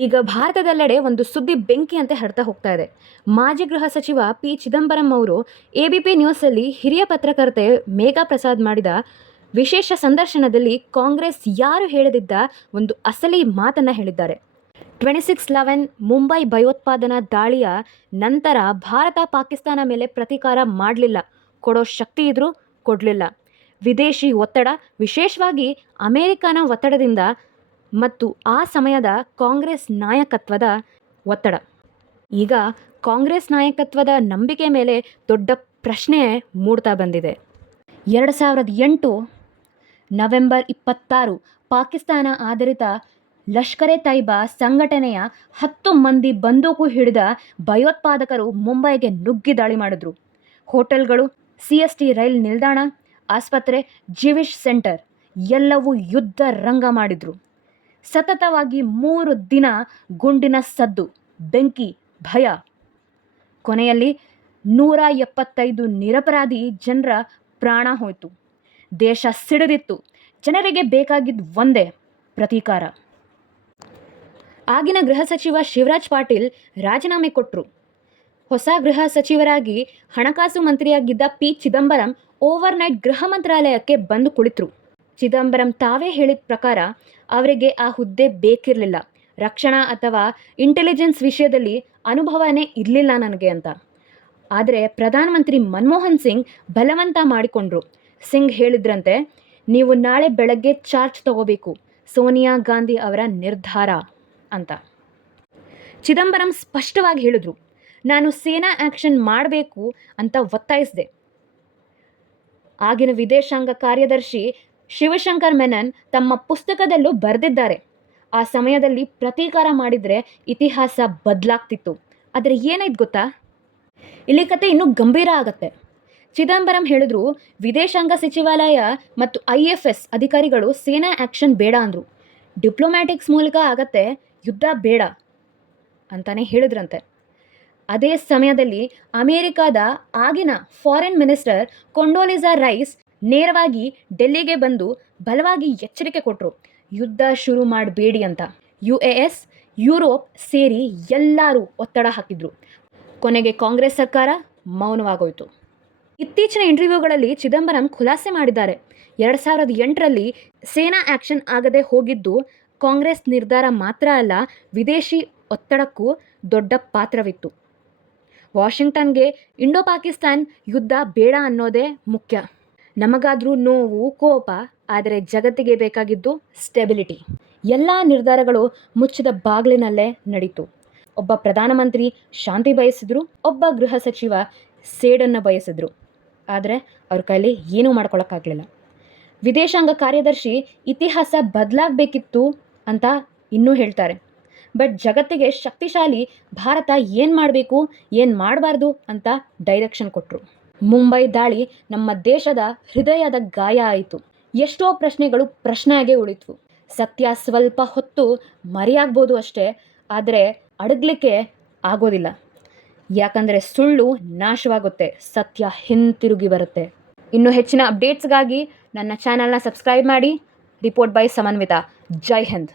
ಈಗ ಭಾರತದೆಲ್ಲೆಡೆ ಒಂದು ಸುದ್ದಿ ಬೆಂಕಿಯಂತೆ ಹರಡ್ತಾ ಹೋಗ್ತಾ ಇದೆ. ಮಾಜಿ ಗೃಹ ಸಚಿವ ಪಿ. ಚಿದಂಬರಂ ಅವರು ಎ ಬಿ ಪಿ ನ್ಯೂಸಲ್ಲಿ ಹಿರಿಯ ಪತ್ರಕರ್ತೆ ಮೇಘಾ ಪ್ರಸಾದ್ ಮಾಡಿದ ವಿಶೇಷ ಸಂದರ್ಶನದಲ್ಲಿ ಕಾಂಗ್ರೆಸ್ ಯಾರು ಹೇಳದಿದ್ದ ಒಂದು ಅಸಲಿ ಮಾತನ್ನು ಹೇಳಿದ್ದಾರೆ. ಟ್ವೆಂಟಿ ಸಿಕ್ಸ್ ಲೆವೆನ್ ಮುಂಬೈ ಭಯೋತ್ಪಾದನಾ ದಾಳಿಯ ನಂತರ ಭಾರತ ಪಾಕಿಸ್ತಾನ ಮೇಲೆ ಪ್ರತೀಕಾರ ಮಾಡಲಿಲ್ಲ. ಕೊಡೋ ಶಕ್ತಿ ಇದ್ರೂ ಕೊಡಲಿಲ್ಲ. ವಿದೇಶಿ ಒತ್ತಡ, ವಿಶೇಷವಾಗಿ ಅಮೇರಿಕಾನ ಒತ್ತಡದಿಂದ ಮತ್ತು ಆ ಸಮಯದ ಕಾಂಗ್ರೆಸ್ ನಾಯಕತ್ವದ ಒತ್ತಡ. ಈಗ ಕಾಂಗ್ರೆಸ್ ನಾಯಕತ್ವದ ನಂಬಿಕೆ ಮೇಲೆ ದೊಡ್ಡ ಪ್ರಶ್ನೆ ಮೂಡ್ತಾ ಬಂದಿದೆ. ಎರಡು ಸಾವಿರದ ಎಂಟು ನವೆಂಬರ್ ಇಪ್ಪತ್ತಾರು ಪಾಕಿಸ್ತಾನ ಆಧಾರಿತ ಲಷ್ಕರೆ ತೈಬಾ ಸಂಘಟನೆಯ ಹತ್ತು ಮಂದಿ ಬಂದೂಕು ಹಿಡಿದ ಭಯೋತ್ಪಾದಕರು ಮುಂಬೈಗೆ ನುಗ್ಗಿ ದಾಳಿ ಮಾಡಿದ್ರು. ಹೋಟೆಲ್ಗಳು, ಸಿ ಎಸ್ ಟಿ ರೈಲ್ ನಿಲ್ದಾಣ, ಆಸ್ಪತ್ರೆ, ಜಿವಿಶ್ ಸೆಂಟರ್ ಎಲ್ಲವೂ ಯುದ್ಧ ರಂಗ ಮಾಡಿದ್ರು. ಸತತವಾಗಿ ಮೂರು ದಿನ ಗುಂಡಿನ ಸದ್ದು, ಬೆಂಕಿ, ಭಯ. ಕೊನೆಯಲ್ಲಿ ನೂರ ಎಪ್ಪತ್ತೈದು ನಿರಪರಾಧಿ ಜನರ ಪ್ರಾಣ ಹೋಯಿತು. ದೇಶ ಸಿಡಿದಿತ್ತು. ಜನರಿಗೆ ಬೇಕಾಗಿದ್ದು ಒಂದೇ ಪ್ರತೀಕಾರ. ಆಗಿನ ಗೃಹ ಸಚಿವ ಶಿವರಾಜ್ ಪಾಟೀಲ್ ರಾಜೀನಾಮೆ ಕೊಟ್ಟರು ಹೊಸ ಗೃಹ ಸಚಿವರಾಗಿ ಹಣಕಾಸು ಮಂತ್ರಿಯಾಗಿದ್ದ ಪಿ ಚಿದಂಬರಂ ಓವರ್ನೈಟ್ ಗೃಹ ಮಂತ್ರಾಲಯಕ್ಕೆ ಬಂದು ಕುಳಿತರು. ಚಿದಂಬರಂ ತಾವೇ ಹೇಳಿದ ಪ್ರಕಾರ ಅವರಿಗೆ ಆ ಹುದ್ದೆ ಬೇಕಿರಲಿಲ್ಲ. ರಕ್ಷಣಾ ಅಥವಾ ಇಂಟೆಲಿಜೆನ್ಸ್ ವಿಷಯದಲ್ಲಿ ಅನುಭವನೇ ಇರಲಿಲ್ಲ ನನಗೆ ಅಂತ. ಆದರೆ ಪ್ರಧಾನಮಂತ್ರಿ ಮನಮೋಹನ್ ಸಿಂಗ್ ಬಲವಂತ ಮಾಡಿಕೊಂಡ್ರು. ಸಿಂಗ್ ಹೇಳಿದ್ರಂತೆ, ನೀವು ನಾಳೆ ಬೆಳಗ್ಗೆ ಚಾರ್ಜ್ ತಗೋಬೇಕು, ಸೋನಿಯಾ ಗಾಂಧಿ ಅವರ ನಿರ್ಧಾರ ಅಂತ. ಚಿದಂಬರಂ ಸ್ಪಷ್ಟವಾಗಿ ಹೇಳಿದ್ರು, ನಾನು ಸೇನಾ ಆ್ಯಕ್ಷನ್ ಮಾಡಬೇಕು ಅಂತ ಒತ್ತಾಯಿಸಿದೆ. ಆಗಿನ ವಿದೇಶಾಂಗ ಕಾರ್ಯದರ್ಶಿ ಶಿವಶಂಕರ್ ಮೆನನ್ ತಮ್ಮ ಪುಸ್ತಕದಲ್ಲೂ ಬರೆದಿದ್ದಾರೆ. ಆ ಸಮಯದಲ್ಲಿ ಪ್ರತೀಕಾರ ಮಾಡಿದರೆ ಇತಿಹಾಸ ಬದಲಾಗ್ತಿತ್ತು. ಆದರೆ ಏನಾಯ್ತು ಗೊತ್ತಾ? ಇಲ್ಲಿ ಕತೆ ಇನ್ನೂ ಗಂಭೀರ ಆಗತ್ತೆ. ಚಿದಂಬರಂ ಹೇಳಿದ್ರು, ವಿದೇಶಾಂಗ ಸಚಿವಾಲಯ ಮತ್ತು ಐ ಎಫ್ ಎಸ್ ಅಧಿಕಾರಿಗಳು ಸೇನಾ ಆ್ಯಕ್ಷನ್ ಬೇಡ ಅಂದರು. ಡಿಪ್ಲೊಮ್ಯಾಟಿಕ್ಸ್ ಮೂಲಕ ಆಗತ್ತೆ, ಯುದ್ಧ ಬೇಡ ಅಂತಾನೆ ಹೇಳಿದ್ರಂತೆ. ಅದೇ ಸಮಯದಲ್ಲಿ ಅಮೇರಿಕಾದ ಆಗಿನ ಫಾರಿನ್ ಮಿನಿಸ್ಟರ್ ಕೊಂಡೋಲಿಸಾ ರೈಸ್ ನೇರವಾಗಿ ಡೆಲ್ಲಿಗೆ ಬಂದು ಬಲವಾಗಿ ಎಚ್ಚರಿಕೆ ಕೊಟ್ಟರು ಯುದ್ಧ ಶುರು ಮಾಡಬೇಡಿ ಅಂತ. ಯು ಎ ಎಸ್, ಯುರೋಪ್ ಸೇರಿ ಎಲ್ಲರೂ ಒತ್ತಡ ಹಾಕಿದ್ರು. ಕೊನೆಗೆ ಕಾಂಗ್ರೆಸ್ ಸರ್ಕಾರ ಮೌನವಾಗೋಯಿತು. ಇತ್ತೀಚಿನ ಇಂಟರ್ವ್ಯೂಗಳಲ್ಲಿ ಚಿದಂಬರಂ ಖುಲಾಸೆ ಮಾಡಿದ್ದಾರೆ. ಎರಡು ಸಾವಿರದ ಎಂಟರಲ್ಲಿ ಸೇನಾ ಆ್ಯಕ್ಷನ್ ಆಗದೆ ಹೋಗಿದ್ದು ಕಾಂಗ್ರೆಸ್ ನಿರ್ಧಾರ ಮಾತ್ರ ಅಲ್ಲ, ವಿದೇಶಿ ಒತ್ತಡಕ್ಕೂ ದೊಡ್ಡ ಪಾತ್ರವಿತ್ತು. ವಾಷಿಂಗ್ಟನ್ಗೆ ಇಂಡೋ ಪಾಕಿಸ್ತಾನ್ ಯುದ್ಧ ಬೇಡ ಅನ್ನೋದೇ ಮುಖ್ಯ. ನಮಗಾದರೂ ನೋವು, ಕೋಪ, ಆದರೆ ಜಗತ್ತಿಗೆ ಬೇಕಾಗಿದ್ದು ಸ್ಟೆಬಿಲಿಟಿ ಎಲ್ಲ ನಿರ್ಧಾರಗಳು ಮುಚ್ಚಿದ ಬಾಗಿಲಿನಲ್ಲೇ ನಡೀತು. ಒಬ್ಬ ಪ್ರಧಾನಮಂತ್ರಿ ಶಾಂತಿ ಬಯಸಿದ್ರು, ಒಬ್ಬ ಗೃಹ ಸಚಿವ ಸೇಡನ್ನು ಬಯಸಿದ್ರು. ಆದರೆ ಅವ್ರ ಕೈಲಿ ಏನೂ ಮಾಡ್ಕೊಳಕ್ಕಾಗಲಿಲ್ಲ. ವಿದೇಶಾಂಗ ಕಾರ್ಯದರ್ಶಿ, ಇತಿಹಾಸ ಬದಲಾಗಬೇಕಿತ್ತು ಅಂತ ಇನ್ನೂ ಹೇಳ್ತಾರೆ. ಬಟ್ ಜಗತ್ತಿಗೆ ಶಕ್ತಿಶಾಲಿ ಭಾರತ ಏನು ಮಾಡಬೇಕು, ಏನು ಮಾಡಬಾರ್ದು ಅಂತ ಡೈರೆಕ್ಷನ್ ಕೊಟ್ಟರು ಮುಂಬೈ ದಾಳಿ ನಮ್ಮ ದೇಶದ ಹೃದಯದ ಗಾಯ ಆಯಿತು. ಎಷ್ಟೋ ಪ್ರಶ್ನೆಗಳು ಪ್ರಶ್ನೆಯಾಗೆ ಉಳಿತು ಸತ್ಯ ಸ್ವಲ್ಪ ಹೊತ್ತು ಮರೆಯಾಗ್ಬೋದು ಅಷ್ಟೇ, ಆದರೆ ಅಡಗಲಿಕ್ಕೆ ಆಗೋದಿಲ್ಲ. ಯಾಕಂದರೆ ಸುಳ್ಳು ನಾಶವಾಗುತ್ತೆ, ಸತ್ಯ ಹಿಂತಿರುಗಿ ಬರುತ್ತೆ. ಇನ್ನು ಹೆಚ್ಚಿನ ಅಪ್ಡೇಟ್ಸ್ಗಾಗಿ ನನ್ನ ಚಾನಲ್ನ ಸಬ್ಸ್ಕ್ರೈಬ್ ಮಾಡಿ. Report by Samanvitha. Jai Hind.